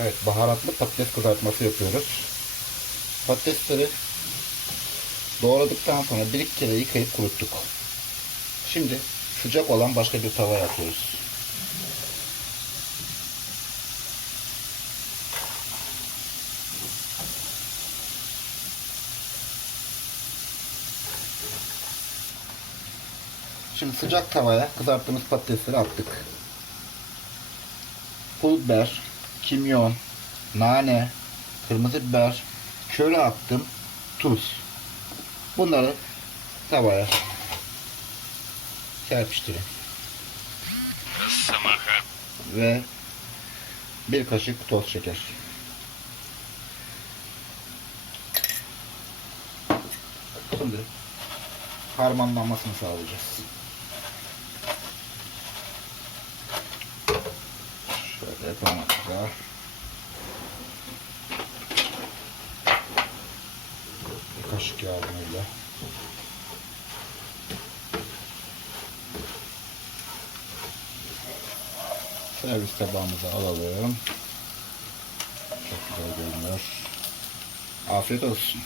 Evet baharatlı patates kızartması yapıyoruz. Patatesleri doğradıktan sonra bir iki kere yıkayıp kuruttuk. Şimdi sıcak olan başka bir tavaya atıyoruz. Şimdi sıcak tavaya kızarttığımız patatesleri attık. Pul biber, kimyon, nane, kırmızı biber, şöyle attım, tuz. Bunları tavaya serpiştirin. Ve bir kaşık toz şeker. Şimdi harmanlanmasını sağlayacağız. Hatta. Bir kaşık yardımıyla. Servis tabağımıza alalım. Çok güzel görünüyor. Afiyet olsun.